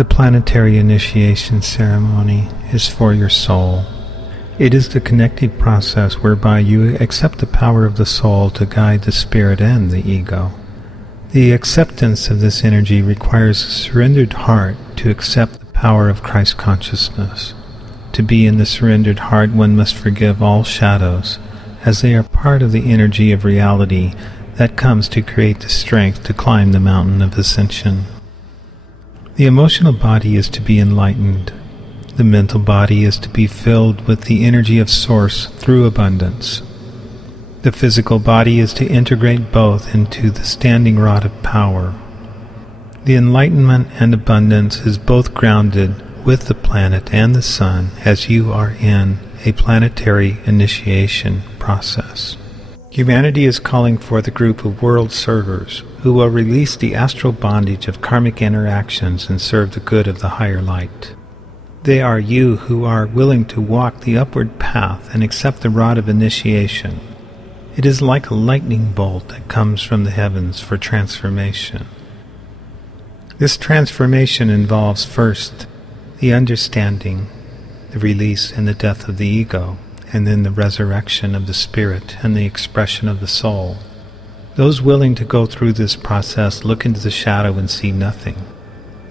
The Planetary Initiation ceremony is for your soul. It is the connective process whereby you accept the power of the soul to guide the spirit and the ego. The acceptance of this energy requires a surrendered heart to accept the power of Christ consciousness. To be in the surrendered heart, one must forgive all shadows, as they are part of the energy of reality that comes to create the strength to climb the mountain of ascension. The emotional body is to be enlightened. The mental body is to be filled with the energy of Source through abundance. The physical body is to integrate both into the standing rod of power. The enlightenment and abundance is both grounded with the planet and the sun as you are in a planetary initiation process. Humanity is calling for the group of world servers who will release the astral bondage of karmic interactions and serve the good of the higher light. They are you who are willing to walk the upward path and accept the rod of initiation. It is like a lightning bolt that comes from the heavens for transformation. This transformation involves first the understanding, the release and the death of the ego, and then the resurrection of the spirit and the expression of the soul. Those willing to go through this process look into the shadow and see nothing.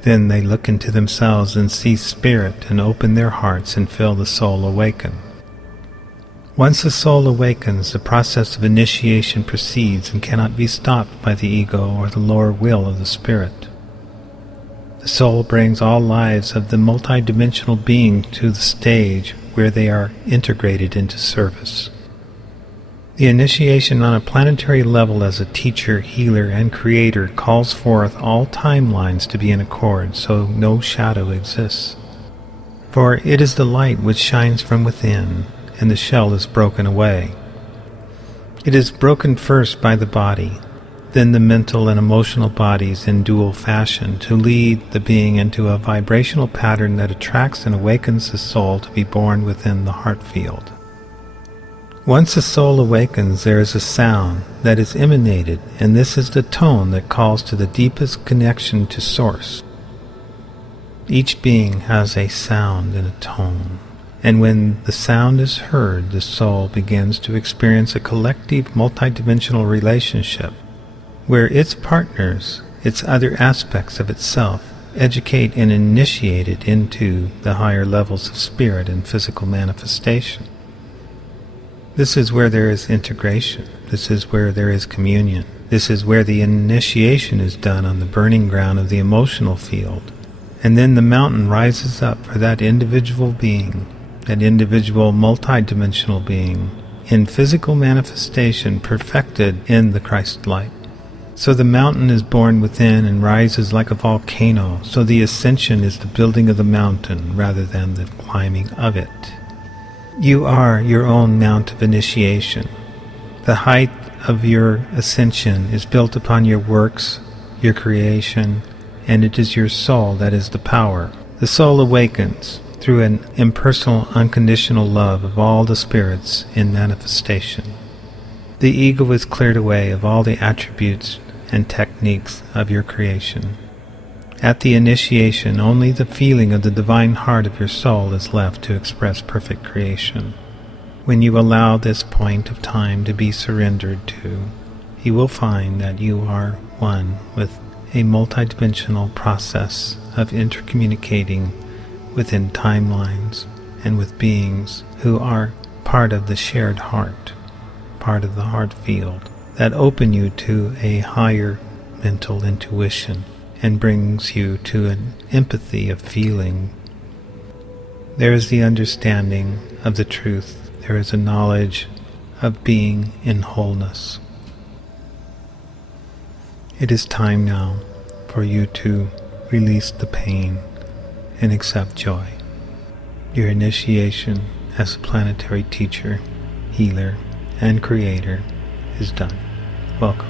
Then they look into themselves and see spirit and open their hearts and feel the soul awaken. Once the soul awakens, the process of initiation proceeds and cannot be stopped by the ego or the lower will of the spirit. The soul brings all lives of the multidimensional being to the stage where they are integrated into service. The initiation on a planetary level as a teacher, healer, and creator calls forth all timelines to be in accord, so no shadow exists. For it is the light which shines from within, and the shell is broken away. It is broken first by the body, then the mental and emotional bodies in dual fashion to lead the being into a vibrational pattern that attracts and awakens the soul to be born within the heart field. Once the soul awakens, there is a sound that is emanated, and this is the tone that calls to the deepest connection to Source. Each being has a sound and a tone, and when the sound is heard, the soul begins to experience a collective multidimensional relationship where its partners, its other aspects of itself, educate and initiate it into the higher levels of spirit and physical manifestation. This is where there is integration. This is where there is communion. This is where the initiation is done on the burning ground of the emotional field. And then the mountain rises up for that individual being, that individual multidimensional being, in physical manifestation perfected in the Christ light. So the mountain is born within and rises like a volcano, so the ascension is the building of the mountain rather than the climbing of it. You are your own mount of initiation. The height of your ascension is built upon your works, your creation, and it is your soul that is the power. The soul awakens through an impersonal, unconditional love of all the spirits in manifestation. The ego is cleared away of all the attributes and techniques of your creation. At the initiation, only the feeling of the divine heart of your soul is left to express perfect creation. When you allow this point of time to be surrendered to, you will find that you are one with a multidimensional process of intercommunicating within timelines and with beings who are part of the shared heart, part of the heart field, that open you to a higher mental intuition and brings you to an empathy of feeling. There is the understanding of the truth. There is a knowledge of being in wholeness. It is time now for you to release the pain and accept joy. Your initiation as a planetary teacher, healer, and creator is done. Welcome.